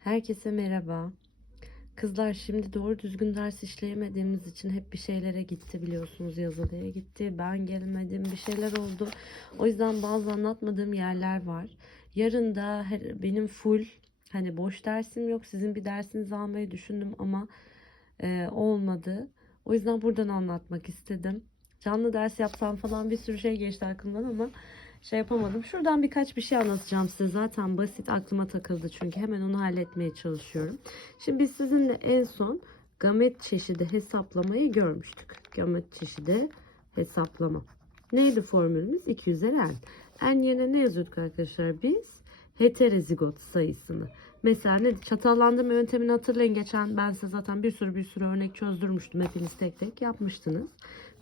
Herkese merhaba. Kızlar şimdi doğru düzgün ders işleyemediğimiz için hep bir şeylere gitti biliyorsunuz yazılıya gitti. Ben gelmedim bir şeyler oldu. O yüzden bazı anlatmadığım yerler var. Yarın da benim full hani boş dersim yok. Sizin bir dersinizi almayı düşündüm ama e, olmadı. O yüzden buradan anlatmak istedim. Canlı ders yapsam falan bir sürü şey geçti aklımdan ama şey yapamadım. Şuradan birkaç bir şey anlatacağım size. Zaten basit aklıma takıldı çünkü hemen onu halletmeye çalışıyorum. Şimdi biz sizinle en son gamet çeşidi hesaplamayı görmüştük. Gamet çeşidi hesaplama. Neydi formülümüz? 2 üzeri n. N yerine ne yazıyorduk arkadaşlar biz? Heterozigot sayısını. Mesela ne çatallandırma yöntemini hatırlayın geçen ben size zaten bir sürü bir sürü örnek çözdürmüştüm. Hepiniz tek tek yapmıştınız.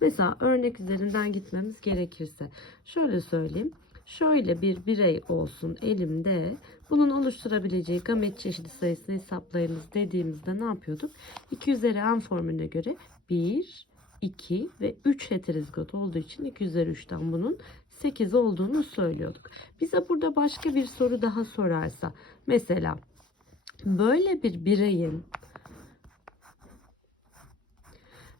Mesela örnek üzerinden gitmemiz gerekirse şöyle söyleyeyim. Şöyle bir birey olsun elimde. Bunun oluşturabileceği gamet çeşidi sayısını hesaplayınız dediğimizde ne yapıyorduk? 2 üzeri n formülüne göre 1, 2 ve 3 heterozigot olduğu için 2 üzeri 3'ten bunun 8 olduğunu söylüyorduk. Bize burada başka bir soru daha sorarsa mesela böyle bir bireyin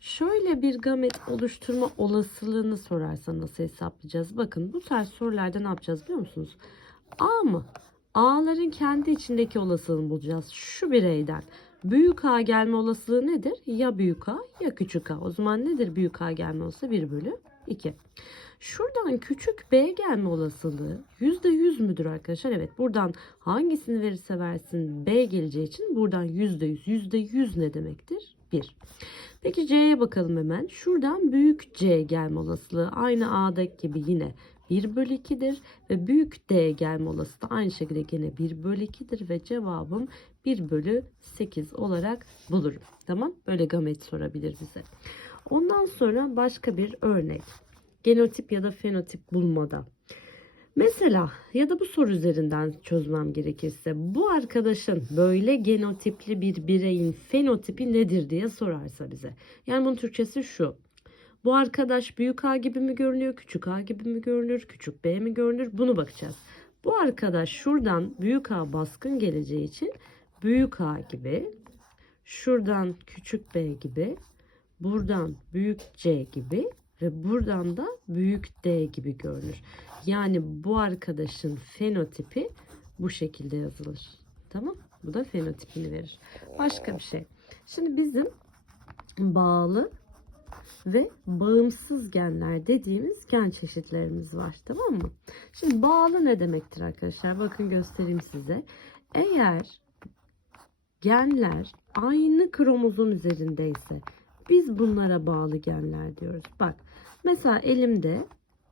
şöyle bir gamet oluşturma olasılığını sorarsa nasıl hesaplayacağız? Bakın bu tarz sorularda ne yapacağız biliyor musunuz? A mı? A'ların kendi içindeki olasılığını bulacağız. Şu bireyden büyük A gelme olasılığı nedir? Ya büyük A ya küçük A. O zaman nedir büyük A gelme olasılığı? 1 bölü 2. Şuradan küçük B gelme olasılığı %100 müdür arkadaşlar? Evet buradan hangisini verirse versin B geleceği için buradan %100. %100 ne demektir? 1. Peki C'ye bakalım hemen. Şuradan büyük C gelme olasılığı aynı A'daki gibi yine 1 bölü 2'dir. Ve büyük D gelme olasılığı aynı şekilde yine 1 bölü 2'dir. Ve cevabım 1 bölü 8 olarak bulurum. Tamam. Böyle gamet sorabilir bize. Ondan sonra başka bir örnek. Genotip ya da fenotip bulmada. Mesela ya da bu soru üzerinden çözmem gerekirse bu arkadaşın böyle genotipli bir bireyin fenotipi nedir diye sorarsa bize. Yani bunun Türkçesi şu. Bu arkadaş büyük A gibi mi görünüyor, küçük A gibi mi görünür, küçük B mi görünür? Bunu bakacağız. Bu arkadaş şuradan büyük A baskın geleceği için büyük A gibi, şuradan küçük B gibi, buradan büyük C gibi ve buradan da büyük D gibi görünür. Yani bu arkadaşın fenotipi bu şekilde yazılır. Tamam? Bu da fenotipini verir. Başka bir şey. Şimdi bizim bağlı ve bağımsız genler dediğimiz gen çeşitlerimiz var. Tamam mı? Şimdi bağlı ne demektir arkadaşlar? Bakın göstereyim size. Eğer genler aynı kromozom üzerindeyse biz bunlara bağlı genler diyoruz. Bak mesela elimde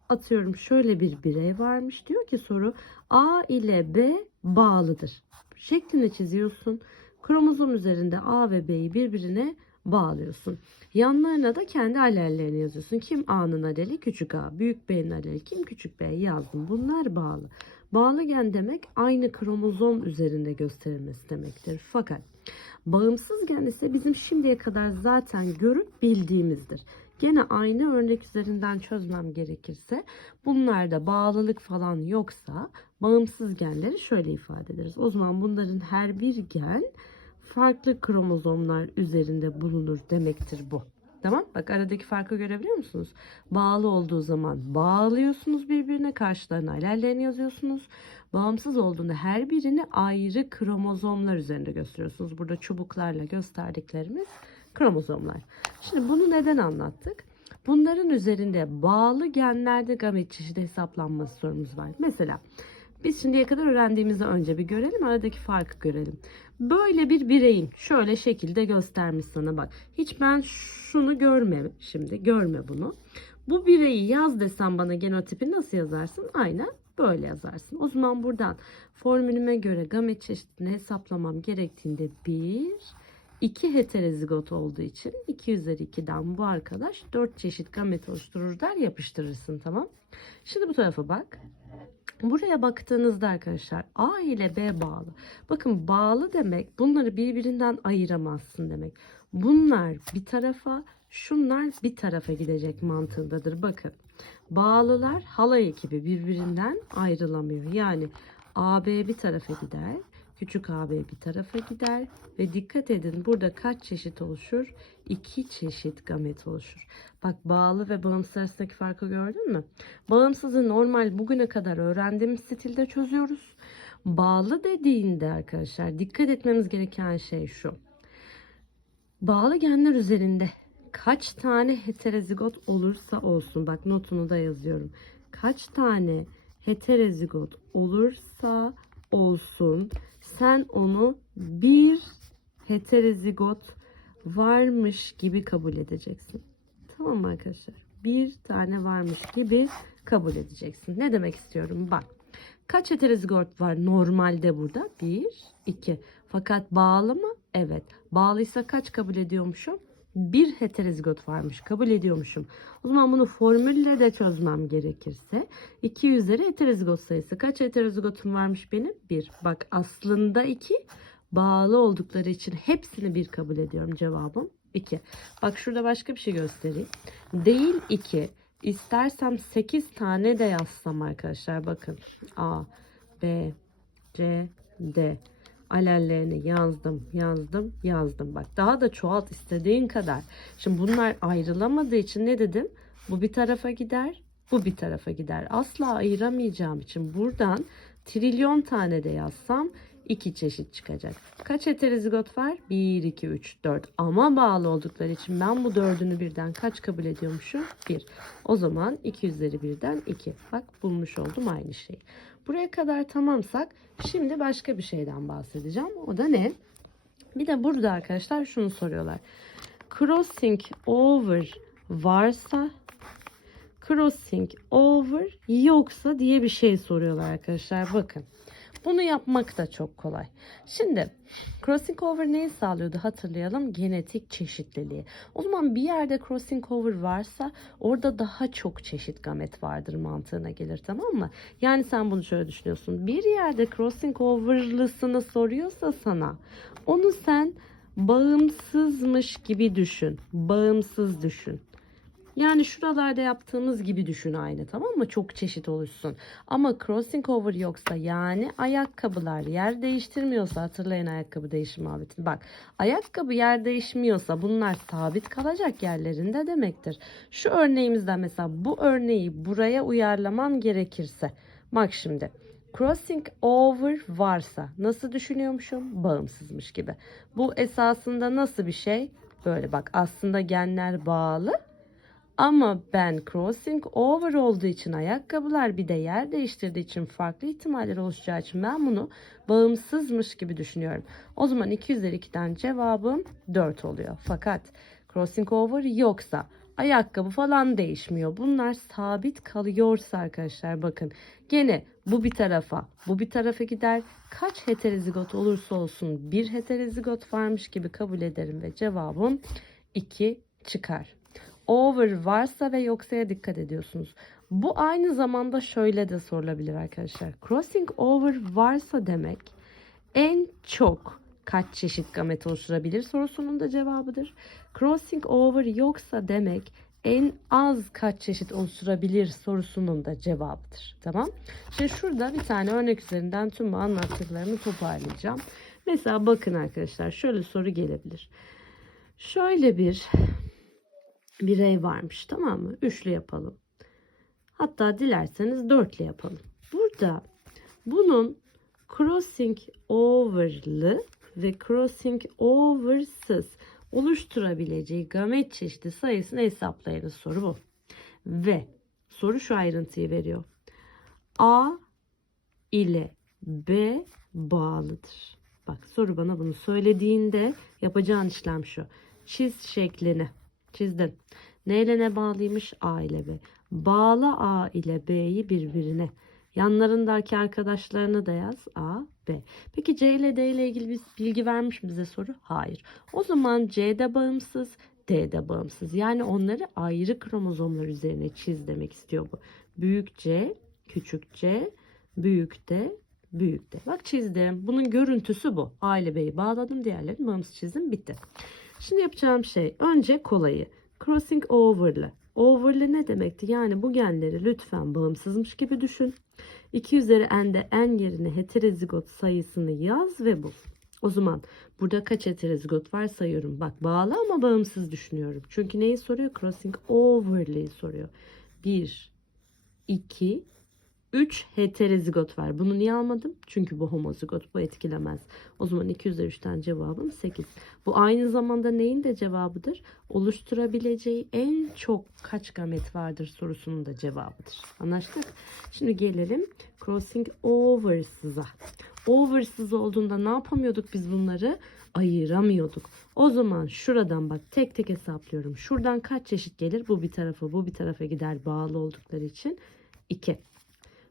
atıyorum şöyle bir birey varmış. Diyor ki soru A ile B bağlıdır. Şeklini çiziyorsun. Kromozom üzerinde A ve B'yi birbirine bağlıyorsun. Yanlarına da kendi alellerini yazıyorsun. Kim A'nın aleli? Küçük A. Büyük B'nin aleli kim? Küçük B yazdım. Bunlar bağlı. Bağlı gen demek aynı kromozom üzerinde gösterilmesi demektir. Fakat bağımsız gen ise bizim şimdiye kadar zaten görüp bildiğimizdir. Gene aynı örnek üzerinden çözmem gerekirse bunlarda bağlılık falan yoksa bağımsız genleri şöyle ifade ederiz. O zaman bunların her bir gen farklı kromozomlar üzerinde bulunur demektir bu. Tamam? Bak aradaki farkı görebiliyor musunuz? Bağlı olduğu zaman bağlıyorsunuz birbirine karşılarına alellerini yazıyorsunuz. Bağımsız olduğunda her birini ayrı kromozomlar üzerinde gösteriyorsunuz. Burada çubuklarla gösterdiklerimiz kromozomlar. Şimdi bunu neden anlattık? Bunların üzerinde bağlı genlerde gamet çeşidi hesaplanması sorumuz var. Mesela biz şimdiye kadar öğrendiğimizi önce bir görelim. Aradaki farkı görelim. Böyle bir bireyin şöyle şekilde göstermiş sana bak. Hiç ben şunu görme şimdi. Görme bunu. Bu bireyi yaz desem bana genotipi nasıl yazarsın? Aynen böyle yazarsın. O zaman buradan formülüme göre gamet çeşidini hesaplamam gerektiğinde 1 2 heterozigot olduğu için 2 üzeri 2'den bu arkadaş 4 çeşit gamet oluşturur der yapıştırırsın tamam. Şimdi bu tarafa bak. Buraya baktığınızda arkadaşlar A ile B bağlı. Bakın bağlı demek bunları birbirinden ayıramazsın demek. Bunlar bir tarafa şunlar bir tarafa gidecek mantığındadır. Bakın bağlılar halay ekibi birbirinden ayrılamıyor. Yani AB bir tarafa gider. Küçük AB bir tarafa gider ve dikkat edin burada kaç çeşit oluşur? İki çeşit gamet oluşur. Bak bağlı ve bağımsız arasındaki farkı gördün mü? Bağımsızı normal bugüne kadar öğrendiğimiz stilde çözüyoruz. Bağlı dediğinde arkadaşlar dikkat etmemiz gereken şey şu. Bağlı genler üzerinde kaç tane heterozigot olursa olsun bak notunu da yazıyorum. Kaç tane heterozigot olursa olsun sen onu bir heterozigot varmış gibi kabul edeceksin. Tamam mı arkadaşlar? Bir tane varmış gibi kabul edeceksin. Ne demek istiyorum? Bak. Kaç heterozigot var normalde burada? Bir, iki. Fakat bağlı mı? Evet. Bağlıysa kaç kabul ediyormuşum? Bir heterozigot varmış. Kabul ediyormuşum. O zaman bunu formülle de çözmem gerekirse 2 üzeri heterozigot sayısı. Kaç heterozigotum varmış benim? 1. Bak aslında 2 bağlı oldukları için hepsini 1 kabul ediyorum. Cevabım 2. Bak şurada başka bir şey göstereyim. Değil 2. İstersem 8 tane de yazsam arkadaşlar bakın. A, B, C, D. Alellerini yazdım, yazdım, yazdım. Bak daha da çoğalt istediğin kadar. Şimdi bunlar ayrılamadığı için ne dedim? Bu bir tarafa gider, bu bir tarafa gider. Asla ayıramayacağım için buradan trilyon tane de yazsam iki çeşit çıkacak. Kaç heterozigot var? 1, 2, 3, 4. Ama bağlı oldukları için ben bu dördünü birden kaç kabul ediyormuşum? 1. O zaman 2 üzeri 1'den 2. Bak bulmuş oldum aynı şeyi. Buraya kadar tamamsak şimdi başka bir şeyden bahsedeceğim. O da ne? Bir de burada arkadaşlar şunu soruyorlar. Crossing over varsa crossing over yoksa diye bir şey soruyorlar arkadaşlar. Bakın. Bunu yapmak da çok kolay. Şimdi crossing over neyi sağlıyordu hatırlayalım. Genetik çeşitliliği. O zaman bir yerde crossing over varsa orada daha çok çeşit gamet vardır mantığına gelir tamam mı? Yani sen bunu şöyle düşünüyorsun. Bir yerde crossing over'lısını soruyorsa sana onu sen bağımsızmış gibi düşün. Bağımsız düşün. Yani şuralarda yaptığımız gibi düşün aynı tamam mı? Çok çeşit oluşsun. Ama crossing over yoksa yani ayakkabılar yer değiştirmiyorsa hatırlayın ayakkabı değişim muhabbetini. Bak ayakkabı yer değişmiyorsa bunlar sabit kalacak yerlerinde demektir. Şu örneğimizden mesela bu örneği buraya uyarlaman gerekirse. Bak şimdi crossing over varsa nasıl düşünüyormuşum? Bağımsızmış gibi. Bu esasında nasıl bir şey? Böyle bak aslında genler bağlı ama ben crossing over olduğu için ayakkabılar bir de yer değiştirdiği için farklı ihtimaller oluşacağı için ben bunu bağımsızmış gibi düşünüyorum. O zaman 2 üzeri 2'den cevabım 4 oluyor. Fakat crossing over yoksa ayakkabı falan değişmiyor. Bunlar sabit kalıyorsa arkadaşlar bakın gene bu bir tarafa bu bir tarafa gider. Kaç heterozigot olursa olsun bir heterozigot varmış gibi kabul ederim ve cevabım 2 çıkar over varsa ve yoksaya dikkat ediyorsunuz. Bu aynı zamanda şöyle de sorulabilir arkadaşlar. Crossing over varsa demek en çok kaç çeşit gamet oluşturabilir sorusunun da cevabıdır. Crossing over yoksa demek en az kaç çeşit oluşturabilir sorusunun da cevabıdır. Tamam. Şimdi şurada bir tane örnek üzerinden tüm bu anlattıklarımı toparlayacağım. Mesela bakın arkadaşlar şöyle soru gelebilir. Şöyle bir birey varmış tamam mı? Üçlü yapalım. Hatta dilerseniz dörtlü yapalım. Burada bunun crossing over'lı ve crossing over'sız oluşturabileceği gamet çeşidi sayısını hesaplayınız soru bu. Ve soru şu ayrıntıyı veriyor. A ile B bağlıdır. Bak soru bana bunu söylediğinde yapacağın işlem şu. Çiz şeklini çizdim. Ne ile ne bağlıymış? A ile B. Bağla A ile B'yi birbirine. Yanlarındaki arkadaşlarını da yaz. A, B. Peki C ile D ile ilgili bir bilgi vermiş mi bize soru? Hayır. O zaman C de bağımsız, D de bağımsız. Yani onları ayrı kromozomlar üzerine çiz demek istiyor bu. Büyük C, küçük C, büyük D, büyük D. Bak çizdim. Bunun görüntüsü bu. A ile B'yi bağladım. Diğerlerini bağımsız çizdim. Bitti. Şimdi yapacağım şey önce kolayı. Crossing over'lı. Over'lı ne demekti? Yani bu genleri lütfen bağımsızmış gibi düşün. 2 üzeri n'de n yerine heterozigot sayısını yaz ve bul. O zaman burada kaç heterozigot var sayıyorum. Bak bağlı ama bağımsız düşünüyorum. Çünkü neyi soruyor? Crossing overlay'i soruyor. 1, 2, 3 heterozigot var. Bunu niye almadım? Çünkü bu homozigot. Bu etkilemez. O zaman 2 üzeri 3'ten cevabım 8. Bu aynı zamanda neyin de cevabıdır? Oluşturabileceği en çok kaç gamet vardır sorusunun da cevabıdır. Anlaştık? Şimdi gelelim crossing overs'ıza. Overs'ız olduğunda ne yapamıyorduk biz bunları? Ayıramıyorduk. O zaman şuradan bak tek tek hesaplıyorum. Şuradan kaç çeşit gelir? Bu bir tarafa bu bir tarafa gider bağlı oldukları için. 2.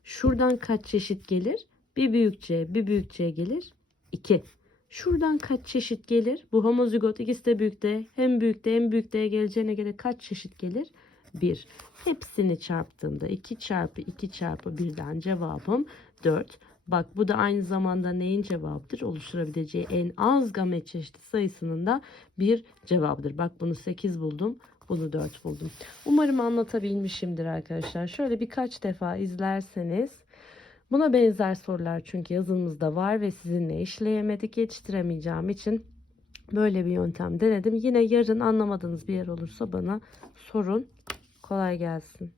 Şuradan kaç çeşit gelir? Bir büyük C, bir büyük C gelir. 2. Şuradan kaç çeşit gelir? Bu homozigot ikisi de büyükte. Hem büyükte hem büyükte geleceğine göre kaç çeşit gelir? 1. Hepsini çarptığımda 2 çarpı 2 çarpı 1'den cevabım 4. Bak bu da aynı zamanda neyin cevabıdır? Oluşturabileceği en az gamet çeşidi sayısının da bir cevabıdır. Bak bunu 8 buldum. Bunu 4 buldum. Umarım anlatabilmişimdir arkadaşlar. Şöyle birkaç defa izlerseniz buna benzer sorular çünkü yazımızda var ve sizinle işleyemedik. Yetiştiremeyeceğim için böyle bir yöntem denedim. Yine yarın anlamadığınız bir yer olursa bana sorun. Kolay gelsin.